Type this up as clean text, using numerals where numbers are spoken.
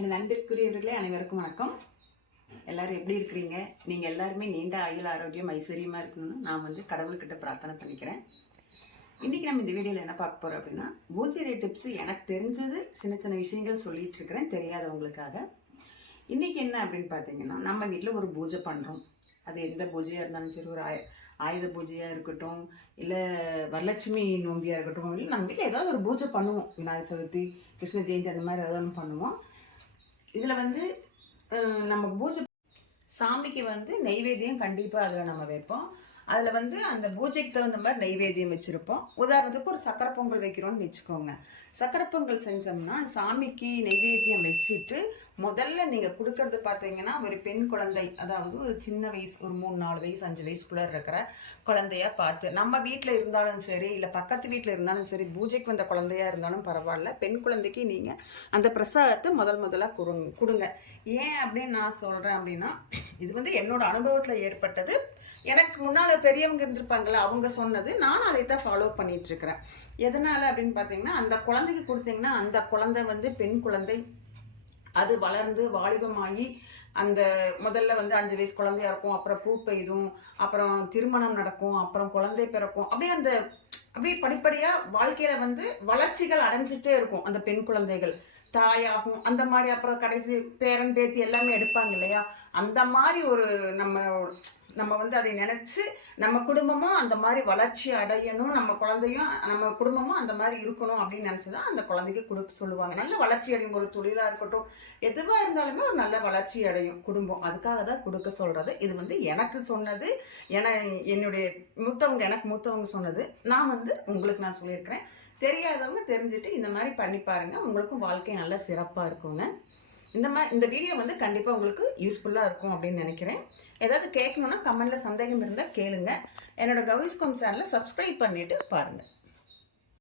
என் நண்பிற்குரியவர்களே அனைவருக்கும் வணக்கம். எல்லாரும் எப்படி இருக்கிறீங்க? நீங்கள் எல்லாருமே நீண்ட ஆயுள் ஆரோக்கியம் ஐஸ்வர்யமாக இருக்கணும்னு நான் கடவுள்கிட்ட பிரார்த்தனை பண்ணிக்கிறேன். இன்றைக்கி நம்ம இந்த வீடியோவில் என்ன பார்க்க போகிறோம் அப்படின்னா, பூஜை டிப்ஸ் எனக்கு தெரிஞ்சது சின்ன சின்ன விஷயங்கள் சொல்லிட்டு இருக்கிறேன் தெரியாதவங்களுக்காக. இன்றைக்கி என்ன அப்படின்னு பார்த்தீங்கன்னா, நம்ம வீட்டில் ஒரு பூஜை பண்ணுறோம். அது எந்த பூஜையாக இருந்தாலும் சரி, ஒரு ஆயுத பூஜையாக இருக்கட்டும், இல்லை வரலட்சுமி நோம்பியாக இருக்கட்டும், இல்லை நம்ம வீட்டில் ஏதாவது ஒரு பூஜை பண்ணுவோம். விநாயகர் சதுர்த்தி, கிருஷ்ண ஜெயந்தி, அந்த மாதிரி ஏதாவது ஒன்று பண்ணுவோம். இதில் நம்ம பூஜை சாமிக்கு நெய்வேத்தியம் கண்டிப்பாக அதில் நம்ம வைப்போம். அதில் அந்த பூஜைக்கு தகுந்த மாதிரி நெய்வேத்தியம் வச்சுருப்போம். உதாரணத்துக்கு ஒரு சக்கரை பொங்கல் வைக்கிறோன்னு வச்சுக்கோங்க. சக்கரை பொங்கல் செஞ்சோம்னா சாமிக்கு நெய்வேத்தியம் வச்சுட்டு முதல்ல நீங்கள் கொடுக்கறது பார்த்தீங்கன்னா, ஒரு பெண் குழந்தை, அதாவது ஒரு சின்ன வயசு, ஒரு 3-4 வயசு 5 வயசுக்குள்ளே இருக்கிற குழந்தையா பார்த்து, நம்ம வீட்டில் இருந்தாலும் சரி, இல்லை பக்கத்து வீட்டில் இருந்தாலும் சரி, பூஜைக்கு வந்த குழந்தையா இருந்தாலும் பரவாயில்ல, பெண் குழந்தைக்கு நீங்கள் அந்த பிரசாதத்தை முதலாக கொடுங்க. ஏன் அப்படின்னு நான் சொல்கிறேன் அப்படின்னா, இது என்னோட அனுபவத்தில் ஏற்பட்டது. எனக்கு முன்னால் பெரியவங்க இருந்திருப்பாங்களா, அவங்க சொன்னது, நான் அதை தான் ஃபாலோ பண்ணிகிட்ருக்கிறேன். எதனால் அப்படின்னு பார்த்தீங்கன்னா, அந்த குழந்தைக்கு கொடுத்தீங்கன்னா அந்த குழந்தை பெண் குழந்தை, அது வளர்ந்து வாலிபமாகி அந்த முதல்ல 5 வயசு குழந்தையா இருக்கும், அப்புறம் பூ பெய்தும், அப்புறம் திருமணம் நடக்கும், அப்புறம் குழந்தை பிறக்கும். அப்படியே படிப்படியாக வாழ்க்கையில் வளர்ச்சிகள் அடைஞ்சிட்டே இருக்கும். அந்த பெண் குழந்தைகள் தாயாகும், அந்த மாதிரி அப்புறம் கடைசி பேரன் பேத்தி எல்லாமே எடுப்பாங்க இல்லையா. அந்த மாதிரி ஒரு நம்ம அதை நினச்சி நம்ம குடும்பமும் அந்த மாதிரி வளர்ச்சி அடையணும், நம்ம குழந்தையும் நம்ம குடும்பமும் அந்த மாதிரி இருக்கணும் அப்படின்னு நினச்சி தான் அந்த குழந்தைக்கு கொடுக்க சொல்லுவாங்க. நல்ல வளர்ச்சி அடையும், ஒரு தொழிலாக இருக்கட்டும், எதுவாக இருந்தாலுமே ஒரு நல்ல வளர்ச்சி அடையும் குடும்பம். அதுக்காக தான் கொடுக்க சொல்கிறது. இது எனக்கு சொன்னது, என்னுடைய எனக்கு மூத்தவங்க சொன்னது. நான் உங்களுக்கு நான் சொல்லியிருக்கிறேன். தெரியாதவங்க தெரிஞ்சுட்டு இந்த மாதிரி பண்ணி பாருங்கள். உங்களுக்கும் வாழ்க்கை நல்லா சிறப்பாக இருக்குங்க. இந்த வீடியோ கண்டிப்பாக உங்களுக்கு யூஸ்ஃபுல்லாக இருக்கும் அப்படின்னு நினைக்கிறேன். ஏதாவது கேட்கணுன்னா கமெண்ட்டில் சந்தேகம் இருந்தால் கேளுங்க. என்னோட கௌரிஸ்கோம் சேனலை சப்ஸ்கிரைப் பண்ணிவிட்டு பாருங்கள்.